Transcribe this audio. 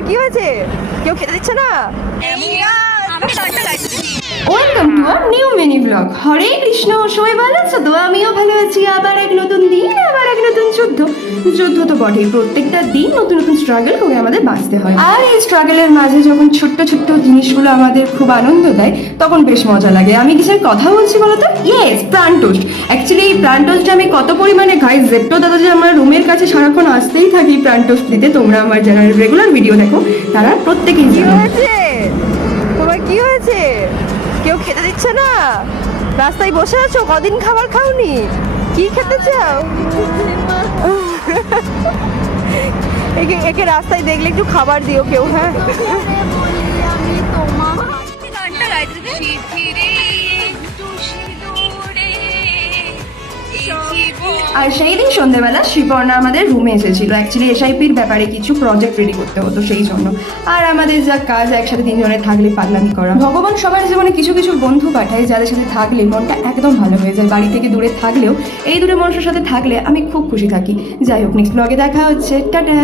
তোমার কি হয়েছে? কেউ খেতে দিচ্ছে না? Welcome to our new mini blog. Hare Krishna, সবাই ভালো আছো তো? আমিও ভালো আছি। আবার এক নতুন দিন, আবার এক নতুন যুদ্ধ তো বটেই। প্রত্যেকটা দিন নতুন নতুন স্ট্রাগল করে আমাদের বাঁচতে হয়। আর এই স্ট্রাগলের মাঝে যখন ছোট্ট ছোট্ট জিনিসগুলো আমাদের খুব আনন্দ দেয়, তখন বেশ মজা লাগে। আমি কিসের কথা বলছি বলো তো? ইয়েস, প্রাণ টোস্ট। অ্যাকচুয়ালি এই প্রাণ টোস্টটা আমি কত পরিমাণে খাই। জেপ্টো দাদা যে আমার রুমের কাছে সারাক্ষণ আসতেই থাকি প্রাণ টোস্ট দিতে। তোমরা আমার যারা রেগুলার ভিডিও দেখো তারা প্রত্যেকেই কি জানো। হয়েছে? তোমার কি হয়েছে? কেউ খেতে দিচ্ছে না? রাস্তায় বসে আছো, কদিন খাবার খাওনি? কি খেতে চাও? একে রাস্তায় দেখলে একটু খাবার দিও কেউ। হ্যাঁ, আর সেই দিন সন্ধ্যেবেলা শ্রীপর্ণা আমাদের রুমে এসেছিল। অ্যাকচুয়ালি এসআইপির ব্যাপারে কিছু প্রজেক্ট রেডি করতে হতো, সেই জন্য। আর আমাদের যা কাজ, একসাথে তিনজনের থাকলে পাগলামি করা। ভগবান সবার জীবনে কিছু কিছু বন্ধু পাঠায় যাদের সাথে থাকলে মনটা একদম ভালো হয়ে যায়। বাড়ি থেকে দূরে থাকলেও এই দূরে মানুষের সাথে থাকলে আমি খুব খুশি থাকি। যাই হোক, নেক্সট ব্লগে দেখা হচ্ছে। টাটা।